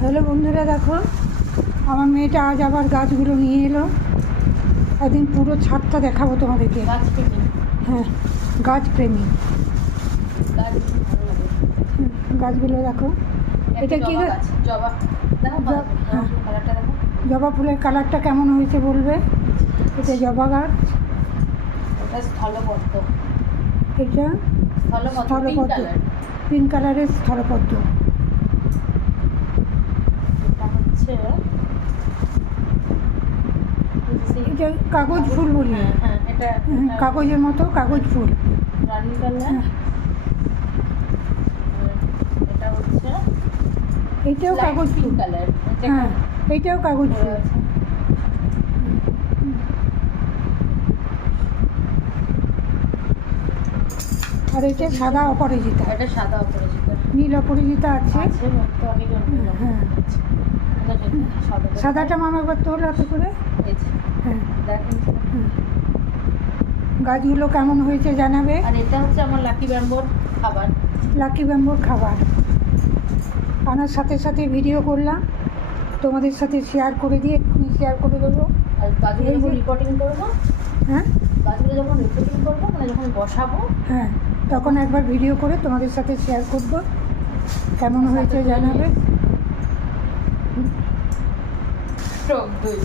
Hello বন্ধুরা, দেখো আমার মেয়েটা আজ আবার গাছগুলো নিয়ে এলো। একদিন পুরো ছাদটা দেখাবো তোমাদেরকে। হ্যাঁ, গাছ প্রেমী। গাছগুলো দেখো। এটা কি গাছ? হ্যাঁ, জবা ফুলের কালারটা কেমন হয়েছে বলবে। এটা জবা গাছ। এটা স্থলপদ্ম, পিঙ্ক কালারের স্থলপদ্ম। এটা কাগজ ফুল বলি। কাগজের মতো কাগজ ফুল। এইটাও কাগজ ফুল। হ্যাঁ, এইটাও কাগজ ফুল। আর এটা সাদা অপরাজিতা। নীল অপরাজিতা আছে। হ্যাঁ, সাদাটা মামা একবার তোল হাতে করে। হ্যাঁ, গাছগুলো কেমন হয়েছে জানাবে। আর এটা হচ্ছে আমার লাকি ব্যাম্বোর খাবার। লাকি ব্যাম্বোর খাবার আনার সাথে সাথে ভিডিও করলাম, তোমাদের সাথে শেয়ার করে দিয়ে এক্ষুনি শেয়ার করে দেবো। আর গাছগুলো যখন রিপোর্টিং করবো, হ্যাঁ, গাছগুলো যখন রিপোর্টিং করবো মানে যখন বসাবো, হ্যাঁ, তখন একবার ভিডিও করে তোমাদের সাথে শেয়ার করবো, কেমন হয়েছে জানাবে। টক দই।